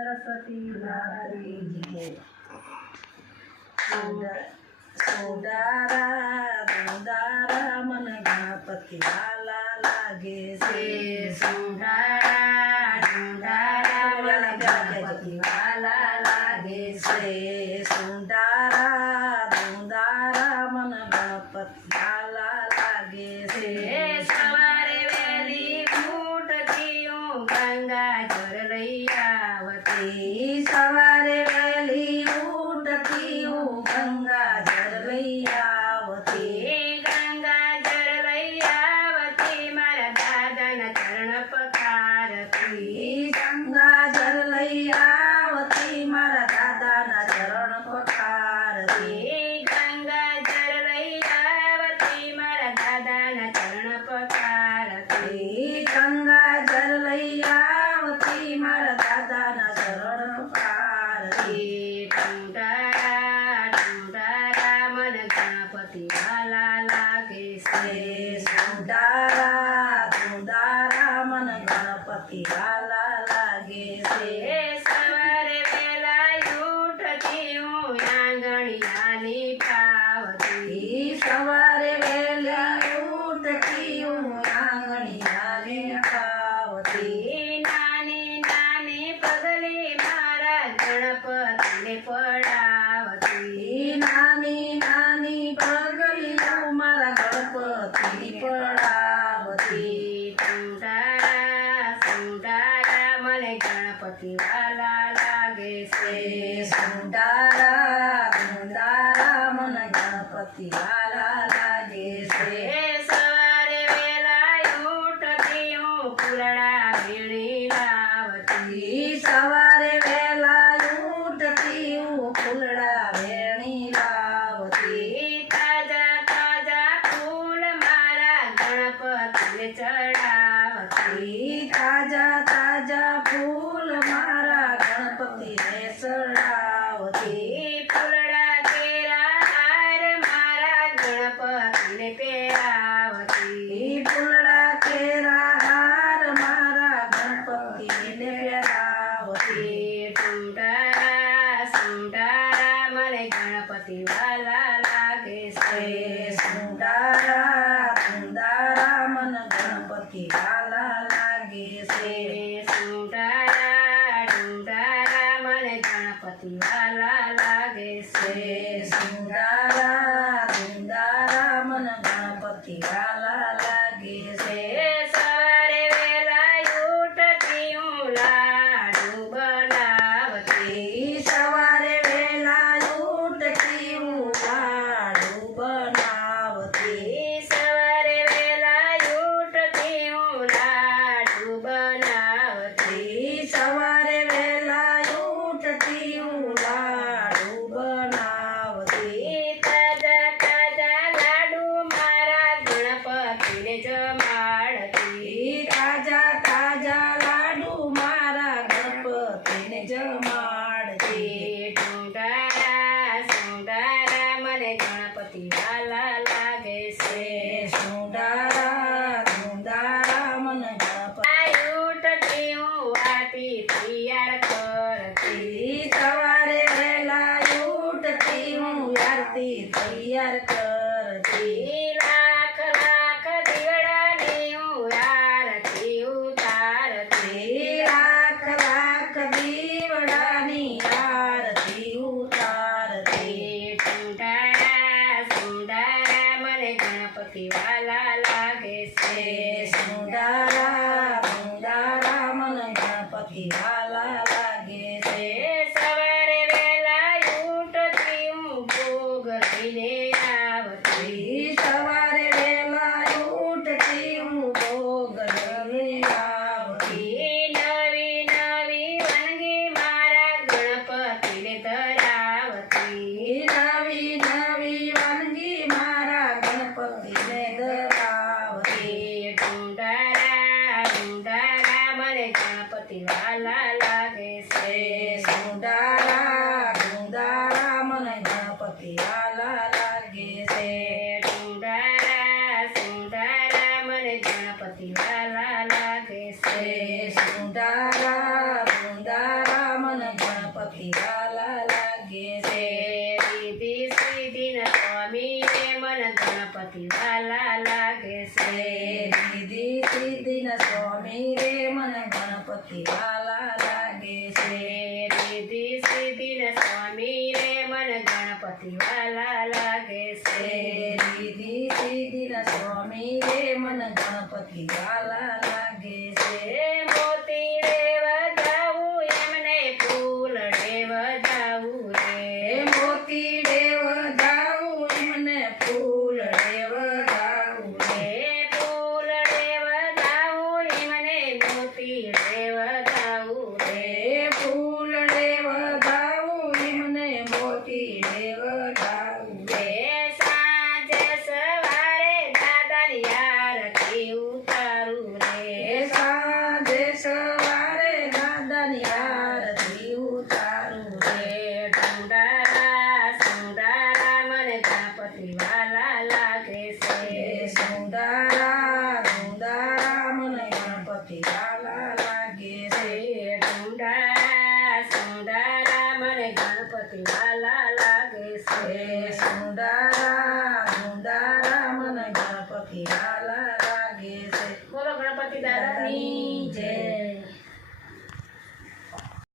સરસ્વતી માતાજી સોડારા દોડારા મન ગણપતિ વાલા લાગે છે સોડારા દોડારા મન ગણપતિ વાલા લાગે છે સોડારા દોડારા મન ગણપતિ વાલા લાગે છે સવારે વહેલી ઉઠતી હું ગંગાજળ લઈ આવતી સવારે વહેલી ઉઠતી હું ગંગાજળ લઈ આવતી ગંગાજળ લઈ આવતી મારા દાદાના ચરણ પખારતી ગંગાજળ લઈ આવતી મારા દાદાના ચરણ પખારતી ગંગાજળ લઈ આવતી મારા દાદાના ચરણ પખારતી ગંગાજળ લઈ આવતી મારા દાદાના ચરણ પખારતી ઢૂંઢારા ઢૂંઢારા મન ગણપતિ વાલા લાગે છે સુંદારા સુંદારા મન ગણપતિ વાલા લાગે છે સવારે વહેલા ઉઠતી હું આંગણિયાની પાવતી સવારે વહેલી ઉઠતી હું આંગણિયાને પાવતી નાની નાની પગલી મારા ગણપતિને પડાવતી નાની નાની પગલીઓ મારા ગણપતિ પડાવતી ઢૂંઢારા સુંઢારા મને ગણપતિ વાલા લાગે છે સુંદારા સુંદારા મન ગણપતિ વાલા લાગે છે સવારે વહેલા ઉઠતી હું ફૂલડા વીણી લાવતી સવારે વહેલા ઉઠતી હું ફૂલડા વેણી લાવતી તાજા તાજા ફૂલ મારા ગણપતિને ચડાવતી તાજા તાજા ફૂલ મારા ગણપતિને ચડાવતી ફૂલડા કેરા હાર મારા ગણપતિને પહેરાવતી ફૂલડા કેરા હાર મારા ગણપતિને પહેરાવતી ઢૂંઢારા સુંઢારા મને ગણપતિ વાલા લાગે છે સુંદારા સુંદારા મન ગણપતિ વાલા લાગે છે સુંઢારા ઢૂંઢારા મને ગણપતિ વાલા લાગે છે સુંદારા સુંદારા મન ગણપતિ વાલા લાગે છે સવારે વહેલા ઉઠતી હું લાડુ બનાવતી સવારે વહેલા ઉઠતી હું લાડુ બનાવતી સવારે વહેલા ઉઠતી હું લાડુ બનાવતી સવારે વહેલા ઉઠતી હું લાડુ બનાવતી તાજા તાજા લાડુ મારા ગણપતિને જમાડતી તાજા તાજા લાડુ મારા ગણપતિને જમાડતી ઢૂંઢારા સુંઢારા મને ગણપતિ વાલા લાગે છે સુંદારા સુંદારા મન ગણપતિ ઉઠતી હું આરતી તૈયાર કરતી સવારે વહેલા ઉઠતી હું આરતી તૈયાર કરતી લાખ લાખ દીવડાની હું આરતી ઉતારતી લાખ લાખ દીવડાની આરતી ઉતારતી ઢૂંઢારા સુંઢારા મને ગણપતિ વાલા લાગે છે સુંદારા સુંદારા મન ગણપતિ વાલા લાગે છે સવારે વહેલા ઉઠતી હું ભોગ લઈને આવતી સવારે વહેલા ઉઠતી હું ભોગ લઈ આવતી નવી નવી વાનગી મારા ગણપતિને ધરાવતી નવી નવી વાનગી મારા ગણપતિને ધરાવતી ઢૂંઢારા ઢૂંઢારા મને ગણપતિ વાલા લાગે છે સુંદારા સુંદારા મન ગણપતિ વાલા લાગે છે ઢૂંઢારા સુંઢારા મને ગણપતિ વાલા લાગે છે સુંદારા સુંદારા મન આરતી ઉતારું રે. રે સુંદરા સુંદરા મને ગણપતિ વાલા લાગે છે સુંદરા સુંદરા મને ગણપતિ વાલા લાગે છે. રે સુંદરા સુંદરા મને ગણપતિ વાલા લાગે છે સુંદરા સુંદરા મને ગણપતિ વાલા લાગે છે. બોલો ગણપતિ દાદાની